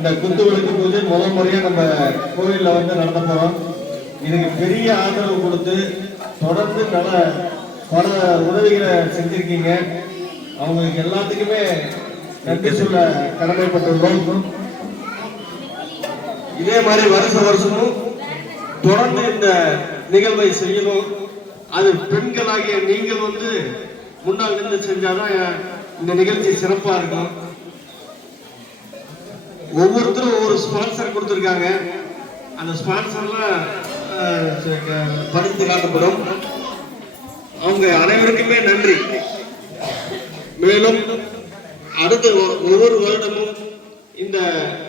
இந்த குத்துவிளக்கு பூஜை முதல் முறையா நம்ம கோயில்ல வந்து நடத்த போறோம். இதுக்கு பெரிய ஆதரவு கொடுத்து தொடர்ந்து பல உதவிகளை செஞ்சிருக்கீங்க. அவங்களுக்கு எல்லாத்துக்குமே நன்றி சொல்ல கடமைப்பட்டுள்ளோம். இதே மாதிரி வருஷமும் தொடர்ந்து இந்த நிகழ்வை செய்யணும். அது பெண்களாகிய நீங்கள் வந்து முன்னால் நின்று செஞ்சாதான் இந்த நிகழ்ச்சி சிறப்பா இருக்கும். ஒவ்வொருத்தரும் ஒவ்வொரு ஸ்பான்சர் கொடுத்திருக்காங்க. அந்த ஸ்பான்சர்லாம் படித்து காட்டப்படும். அவங்க அனைவருக்குமே நன்றி. மேலும் அடுத்த ஒவ்வொரு வருடமும் இந்த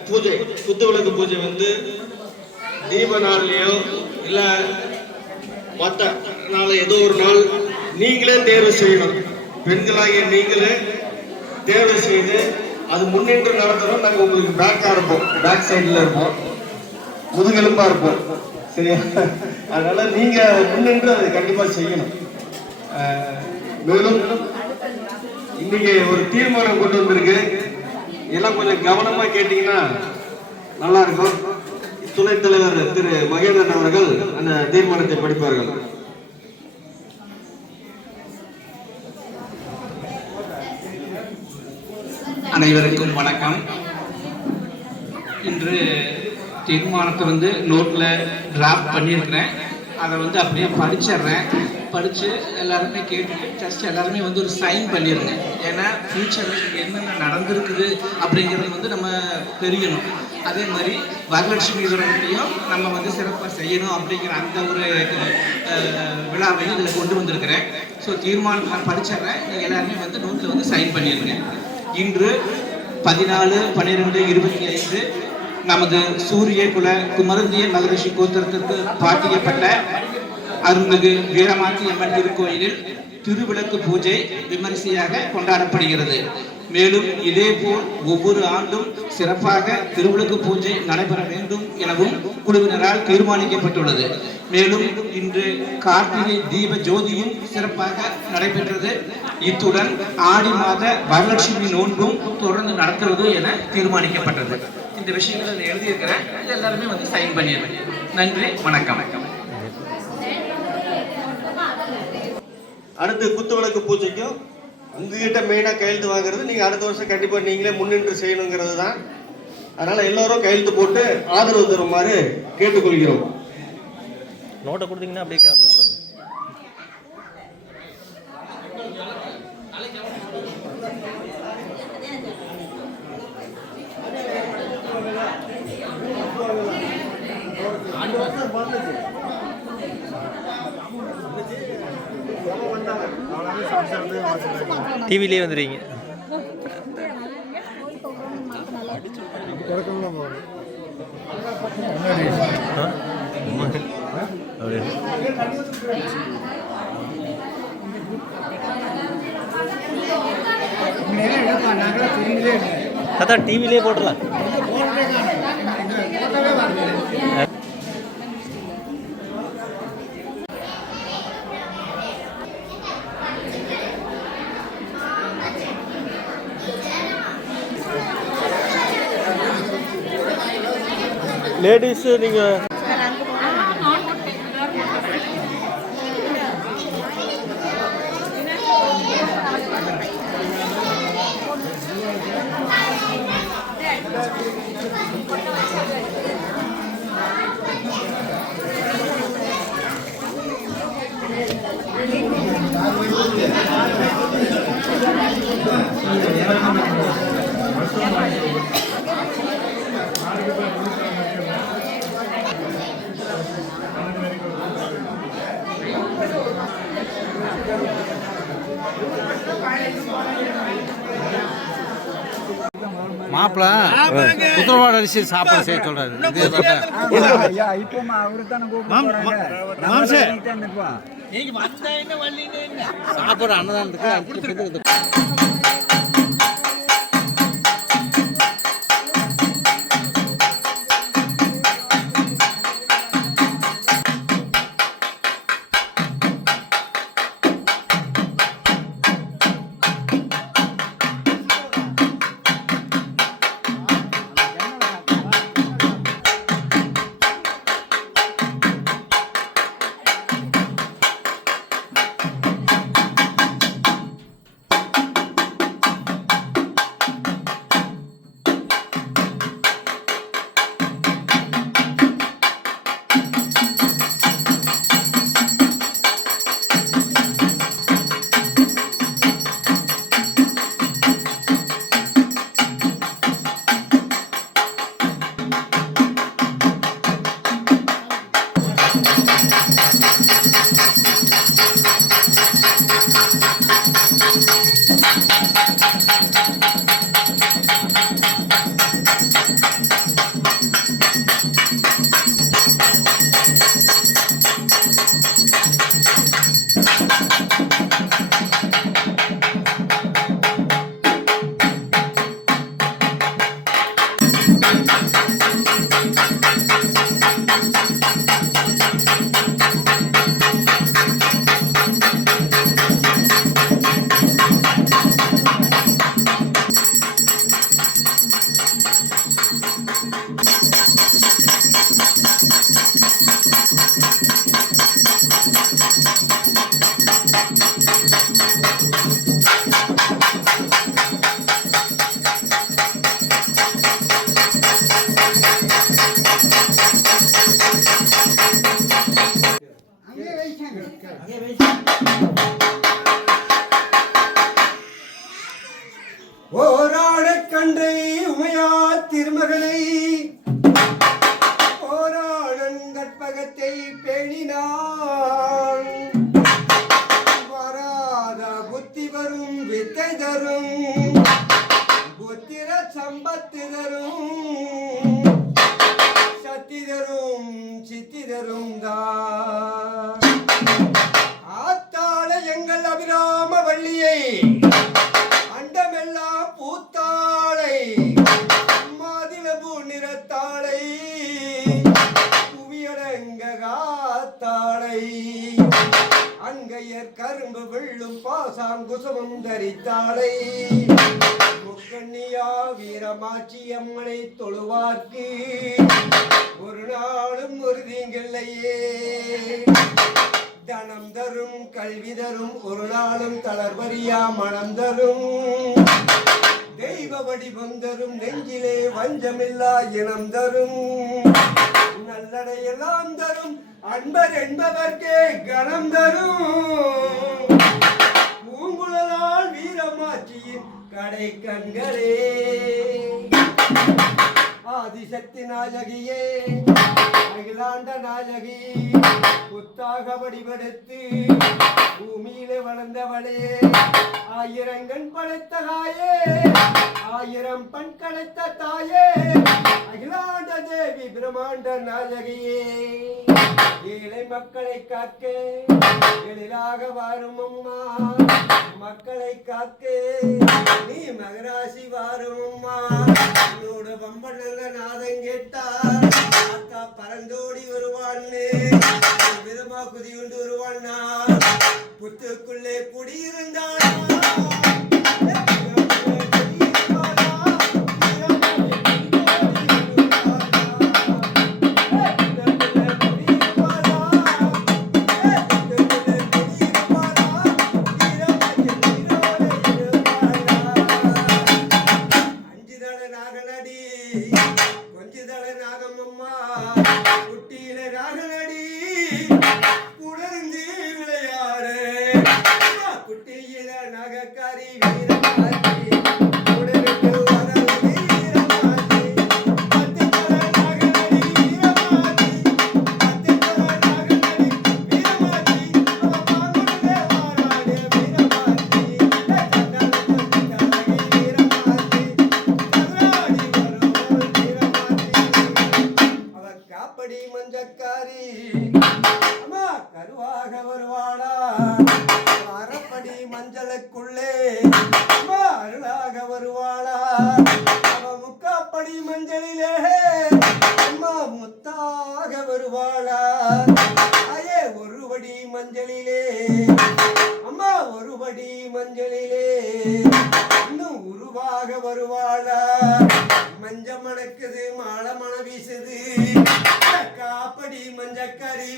பூஜை குத்துவிளக்கு பூஜை வந்து தீப நாள்லயோ இல்ல மற்ற நாள் ஏதோ ஒரு நாள் நீங்களே தேர்வு செய்யணும். பெண்களாகிய நீங்களே தேர்வு செய்து அது முன்னின்று நடத்துறோம். நாங்கள் உங்களுக்கு பேக்காக இருப்போம், பேக் சைடில் இருப்போம், முதுகெலும்பா இருப்போம். சரியா? அதனால நீங்க முன்னின்று அதை கண்டிப்பா செய்யணும். மேலும் இன்னைக்கு ஒரு தீர்மானம் கொண்டு வந்திருக்கு. எல்லாம் கொஞ்சம் கவனமா கேட்டீங்கன்னா நல்லா இருக்கும். துணைத் தலைவர் திரு மகேந்திரன் அவர்கள் அந்த தீர்மானத்தை படிப்பார்கள். அனைவருக்கும் வணக்கம். இன்று தீர்மானத்தை நோட்டில் டிராஃப்ட் பண்ணியிருக்கிறேன். அதை அப்படியே படிச்சிடுறேன். படித்து எல்லாருமே கேட்டுட்டு ஜஸ்ட் எல்லாருமே ஒரு சைன் பண்ணிடுங்க. ஏன்னா ஃபியூச்சரில் என்னென்ன நடந்திருக்குது அப்படிங்கிறது நம்ம தெரியணும். அதே மாதிரி வரலட்சுமி விவரத்தையும் நம்ம சிறப்பாக செய்யணும் அப்படிங்கிற அந்த ஒரு விழாவையும் இதில் கொண்டு வந்திருக்கிறேன். ஸோ தீர்மானம் நான் படிச்சிடுறேன். நீங்கள் எல்லாருமே நோட்டில் சைன் பண்ணிடுங்க. இன்று 14/12/25 நமது சூரிய குல குமரந்திய மகரிஷி கோத்திரத்திற்கு பாட்டியப்பட்ட அருள்மிகு வீரமாத்தி அம்மன் திருக்கோயிலில் திருவிளக்கு பூஜை விமரிசையாக கொண்டாடப்படுகிறது. மேலும் இதேபோல் ஒவ்வொரு ஆண்டும் சிறப்பாக திருவிளக்கு பூஜை நடைபெற வேண்டும் எனவும் குழுவினரால் தீர்மானிக்கப்பட்டுள்ளது. மேலும் இன்று கார்த்திகை தீப ஜோதியும் சிறப்பாக நடைபெற்றது. இத்துடன் ஆடி மாத வரலட்சுமி நோன்பும் தொடர்ந்து நடத்துவது என தீர்மானிக்கப்பட்டது. இந்த விஷயங்களை எழுதியிருக்கிறேன். எல்லாருமே சைன் பண்ணிடுறேன். நன்றி, வணக்கம். அடுத்து குத்துவிளக்கு பூஜைக்கும் உங்ககிட்ட மெயினாக கையெழுத்து வாங்குறது நீங்கள் அடுத்த வருஷம் கண்டிப்பாக நீங்களே முன்னின்று செய்யணுங்கிறது தான். அதனால் எல்லோரும் கையெழுத்து போட்டு ஆதரவு தருமாறு கேட்டுக்கொள்கிறோம். நோட்டை கொடுத்தீங்கன்னா அப்படியே போட்டுருங்க. டிவிலே வந்துடுவீங்க. அதான் டிவிலே போட்டுடலாம். லேடிஸ் நீங்கள் மாப்பிள்ள குதிரவாட அரிசி சாப்பாடு செய்ய சொல்றாரு. சாப்பாடு அன்னதானத்துக்கு திருமகனை போராடன் கற்பகத்தை பேணினான் வராத புத்தி வரும் வித்தை தரும் புத்திர சம்பத்து தரும் சக்தி தரும் சித்தி தரும் தான் ஆத்தாள எங்கள் அபிராம வள்ளியை அண்டமெல்லாம் பூத்தாளை மாதிலபு நிறத்தாளை புவியடங்க காத்தாளை அங்கையர் கரும்பு வெள்ளும் பாசாங்குசமும் தரித்தாளை முக்கண்ணியா வீரமாட்சி அம்மனை தொழுவார்க்கு ஒரு நாளும் ஒரு தீங்கில்லையே தனம் தரும் கல்வி தரும் ஒரு நாளும் தளர்வரியா மனம் தரும் தெய்வ வடிவம் தரும் நெஞ்சிலே வஞ்சமில்லா இனம் தரும் நல்லடையெல்லாம் தரும் அன்பர் என்பதற்கே கணம் தரும் பூங்குழலால் வீரமாட்சியின் கடை கண்களே ஆதிசக்தி நாயகியே அகிலாண்ட நாயகி புத்தாக வடிவெடுத்து பூமியிலே வளர்ந்தவளே ஆயிரங்கண் படைத்த தாயே ஆயிரம் பண் கடைத்த தாயே அகிலாண்ட தேவி பிரம்மாண்ட நாயகியே ஏழை மக்களை காக்க எழிலாக வாரும் அம்மா மக்களை காக்க நீ மகராசி வாரும் அம்மா உன்னோட வம்பநல்ல நாதம் கேட்டார் அக்கா பறந்தோடி வருவான்னு விதமா குதி கொண்டு வருவான்னா புத்துக்குள்ளே குடியிருந்தாள் மஞ்சக்காரி அம்மா கருவாக வருவாளா அரைப்படி மஞ்சளுக்குள்ளே அம்மா அருளாக வருவாளா அவ முக்காப்படி மஞ்சளிலே அம்மா முத்தாக வருவாளா ஐயே ஒருபடி மஞ்சளிலே அம்மா ஒருபடி மஞ்சளிலே இன்னும் உருவாக வருவாளா மஞ்ச மணக்குது மாலை மண வீசுது காப்படி மஞ்சக்கறி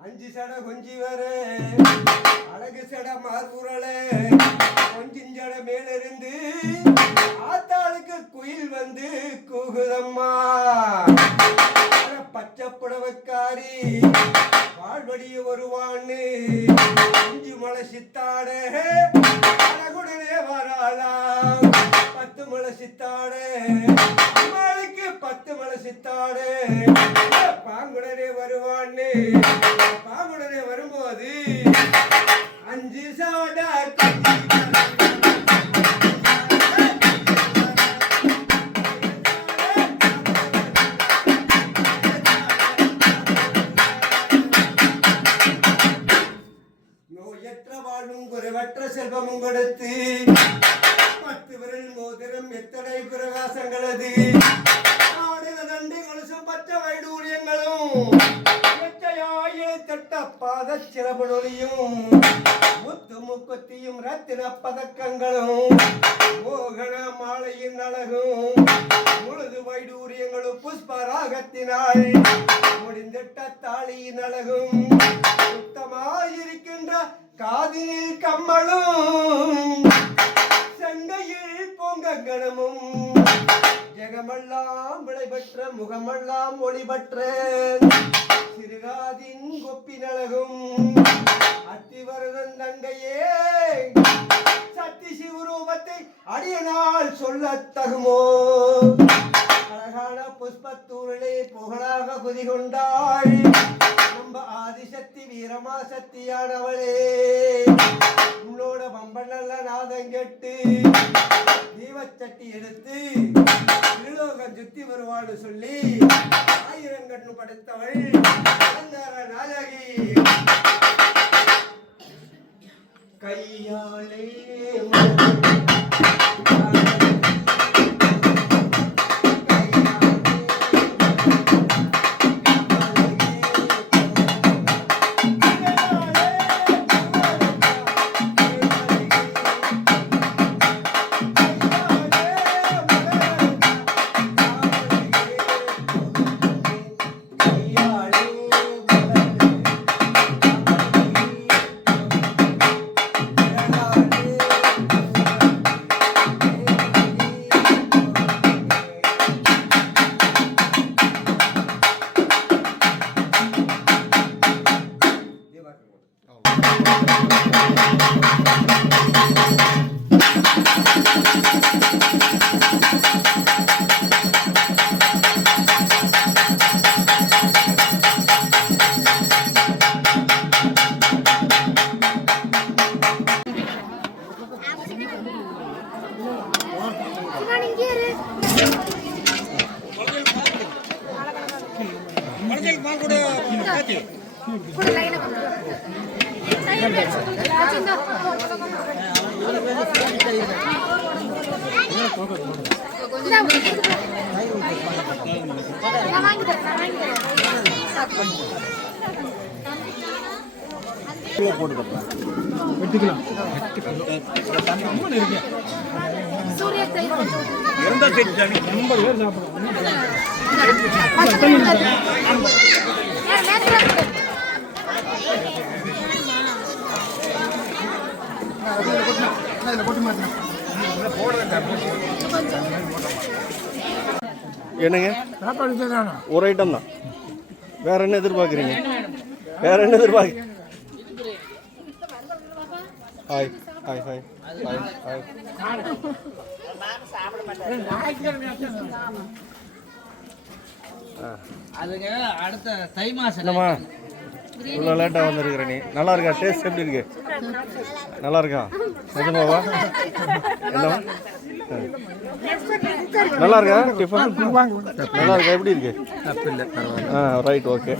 அஞ்சு சட கொஞ்சி வர அழகு சட மார்புரளே கொஞ்சிஞ்சட மேலிருந்து ஆத்தாளுக்கு குயில் வந்து கூகுதம்மா பச்சை புடவைக்காரி வாழ்வடிய வருவான்னு அஞ்சு மலை சித்தாட அழகுடனே வராளாம் 10 மலை சித்தாட அம்மாளுக்கு 10 மலை சித்தாட பாங்குடனே வருவான்னு பாங்குடனே வரும்போது 5 சாடா நோயற்ற வாழ்வும் குறைவற்ற செல்வமும் கொடுத்து 10 விரல் மோதிரம் எத்தனை பிரகாசங்களது வண்டி கொலுசும் பச்சை வைடூரியங்களும் தட்ட பாத சிறபொழியும் முத்து முக்குத்தியும் ரத்தின பதக்கங்களும் மோகன மாலையின் அழகும் முழுது வைடூரியங்களும் புஷ்பராகத்தினால் முடிந்திட்ட தாலியின் அழகும் சுத்தமாயிருக்கின்ற காதினில் கம்மலும் சங்கையில் பொங்கங்கணமும் ஜெகமெல்லாம் விளைபெற்ற முகமெல்லாம் ஒளிபெற்ற சிறுகாதின் கொப்பினழகும் அத்திவரதன் தங்கையே சக்தி சிவரூபத்தை அடியனால் சொல்லத் தகுமோ அழகான புஷ்பத்தூரிலே புகழாக குதிகொண்டாள் நம்ம ஆதிசக்தி வீரமா சக்தியானவளே உன்னோட பம்பன் நல்ல நாதம் கெட்டு தீபச்சட்டி எடுத்து திருலோகம் சுத்தி வருவான்னு சொல்லி 1000 கண்ணு படைத்தவள் நாயகி கையாலே என்னங்க ஒரு ஐட்டம் தான். வேற என்ன எதிர்பார்க்குறீங்க? வேற என்ன எதிர்பார்க்க? Hi hi hi hi hi. அதுங்க அடுத்த தை மாசம். என்னம்மா இவ்வளோ லேட்டாக வந்துருக்குற நீ? நல்லா இருக்கா? டேஸ்ட் எப்படி இருக்கு? நல்லா இருக்கா? நிஜமாவா? என்னம்மா நல்லா இருக்கா? டிஃபன் நல்லா இருக்கா? எப்படி இருக்கு? Right, okay.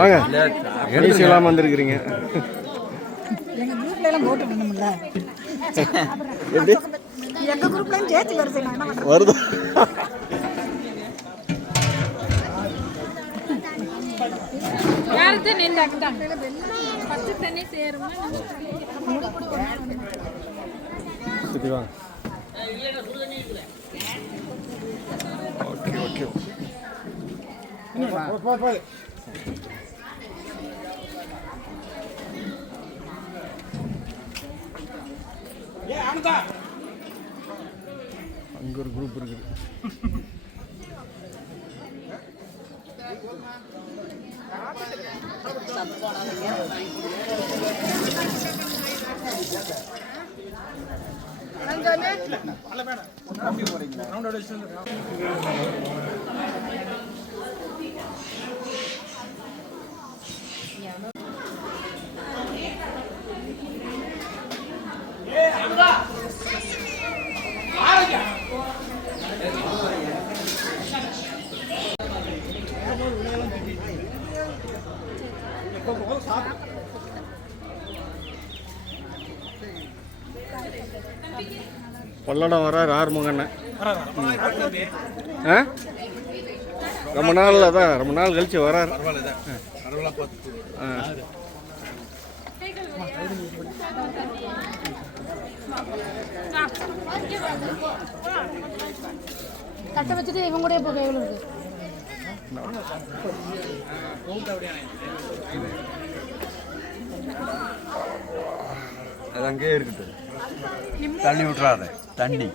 வாங்க, ஈஸி இல்லாமல் வந்திருக்கிறீங்க. எப்படி வருது? சுற்றி வாங்க. Okay okay. அங்கே ஒரு குரூப் இருக்குது. பல்லடம் வர ஆறுமுகண்ண. ஆ ரொம்ப நாள் அதான் ரொம்ப நாள் கழிச்சு வராரு. தட்டை வச்சுட்டு இவங்க கூட போக எவ்வளவு அது அங்கேயே இருக்கட்டும். தண்ணி விட்டுறாத தண்ணி